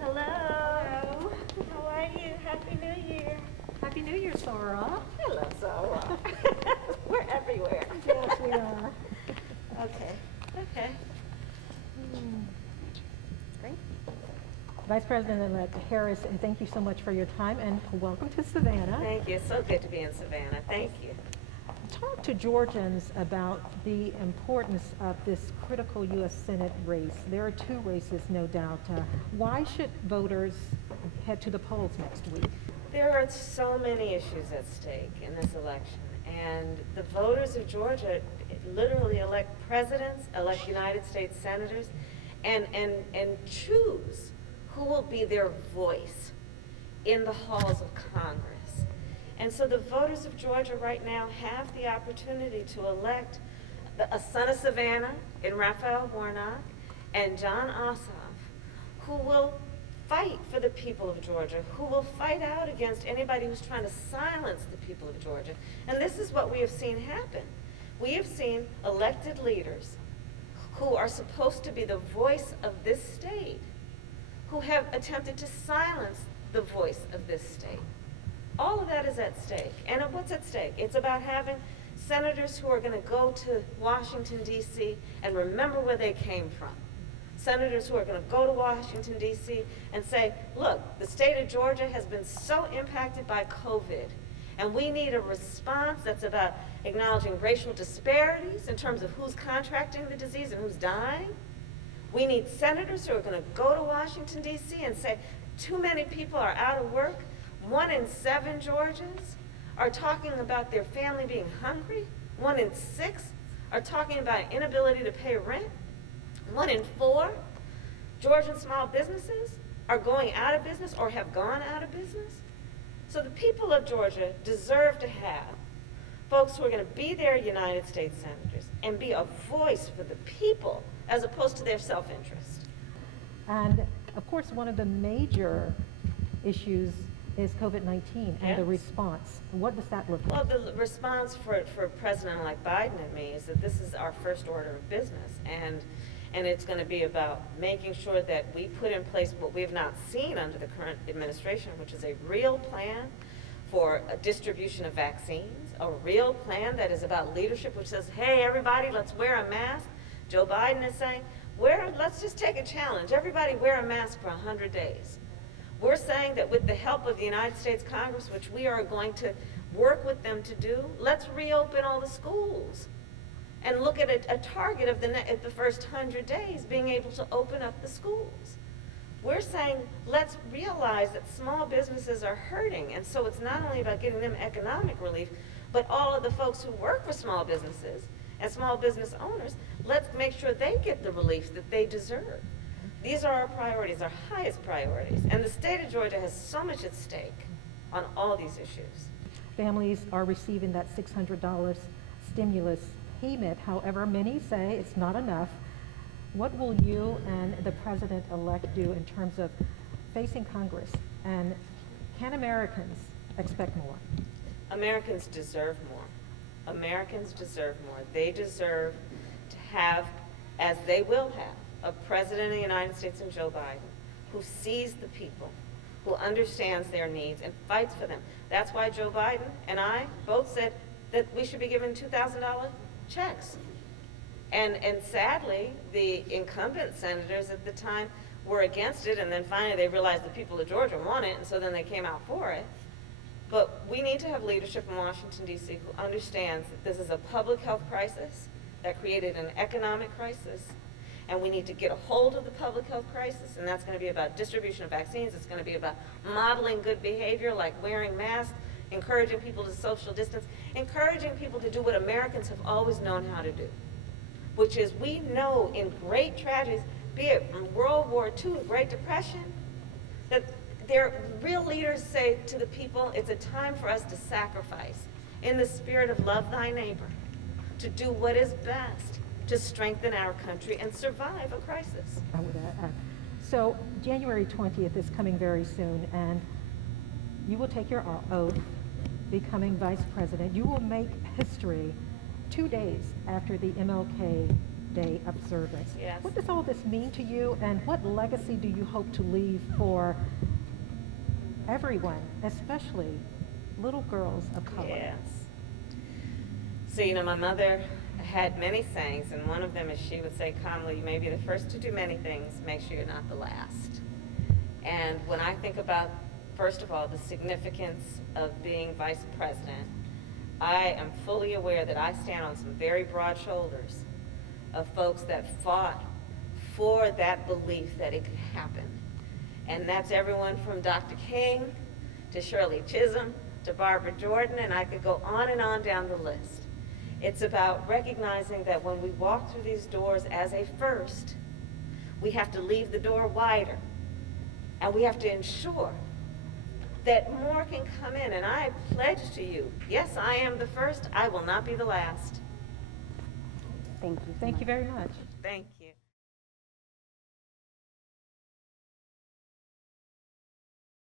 Hello. Hello. How are you? Happy New Year. Happy New Year, Sora. Hello, Zara. We're everywhere. Yes, we are. Okay. Okay. Great. Vice President-elect Harris, and thank you so much for your time, and welcome to Savannah. Thank you. It's so good to be in Savannah. Thank you. Talk to Georgians about the importance of this critical U.S. Senate race. There are two races, no doubt. Why should voters head to the polls next week? There are so many issues at stake in this election, and the voters of Georgia literally elect presidents, elect United States senators, and choose who will be their voice in the halls of Congress. And so the voters of Georgia right now have the opportunity to elect a son of Savannah in Raphael Warnock and John Ossoff, who will fight for the people of Georgia, who will fight out against anybody who's trying to silence the people of Georgia. And this is what we have seen happen. We have seen elected leaders who are supposed to be the voice of this state, who have attempted to silence the voice of this state. All of that is at stake. And what's at stake? It's about having senators who are going to go to Washington, D.C. and remember where they came from. Senators who are going to go to Washington, D.C. and say, look, the state of Georgia has been so impacted by COVID, and we need a response that's about acknowledging racial disparities in terms of who's contracting the disease and who's dying. We need senators who are going to go to Washington, D.C. and say, too many people are out of work. 1 in 7 Georgians are talking about their family being hungry. 1 in 6 are talking about inability to pay rent. 1 in 4 Georgian small businesses are going out of business or have gone out of business. So the people of Georgia deserve to have folks who are going to be their United States senators and be a voice for the people as opposed to their self-interest. And of course, one of the major issues is COVID-19 and the response. What does that look like? Well, the response for President-elect Biden and me is that this is our first order of business, and it's going to be about making sure that we put in place what we have not seen under the current administration, which is a real plan for a distribution of vaccines, a real plan that is about leadership, which says, hey, everybody, let's wear a mask. Joe Biden is saying, let's just take a challenge. Everybody wear a mask for 100 days. We're saying that with the help of the United States Congress, which we are going to work with them to do, let's reopen all the schools and look at a target of the first 100 days being able to open up the schools. We're saying let's realize that small businesses are hurting, and so it's not only about getting them economic relief, but all of the folks who work for small businesses and small business owners, let's make sure they get the relief that they deserve. These are our priorities, our highest priorities. And the state of Georgia has so much at stake on all these issues. Families are receiving that $600 stimulus payment. However, many say it's not enough. What will you and the president-elect do in terms of facing Congress? And can Americans expect more? Americans deserve more. Americans deserve more. They deserve to have, as they will have, a president of the United States and Joe Biden who sees the people, who understands their needs and fights for them. That's why Joe Biden and I both said that we should be given $2,000 checks. And sadly, the incumbent senators at the time were against it, and then finally they realized the people of Georgia want it, and so then they came out for it. But we need to have leadership in Washington, D.C. who understands that this is a public health crisis that created an economic crisis, and we need to get a hold of the public health crisis, and that's going to be about distribution of vaccines. It's going to be about modeling good behavior like wearing masks, encouraging people to social distance, encouraging people to do what Americans have always known how to do, which is we know in great tragedies, be it from World War II and Great Depression, that their real leaders say to the people, it's a time for us to sacrifice in the spirit of love thy neighbor, to do what is best to strengthen our country and survive a crisis. So January 20th is coming very soon, and you will take your oath, becoming vice president. You will make history 2 days after the MLK Day of service. Yes. What does all this mean to you, and what legacy do you hope to leave for everyone, especially little girls of color? Yes. So, my mother had many sayings, and one of them is she would say, Kamala, you may be the first to do many things, make sure you're not the last. And when I think about, first of all, the significance of being vice president, I am fully aware that I stand on some very broad shoulders of folks that fought for that belief that it could happen. And that's everyone from Dr. King to Shirley Chisholm to Barbara Jordan, and I could go on and on down the list. It's about recognizing that when we walk through these doors as a first, we have to leave the door wider. And we have to ensure that more can come in. And I pledge to you, yes, I am the first. I will not be the last. Thank you. Thank you very much. Thank you.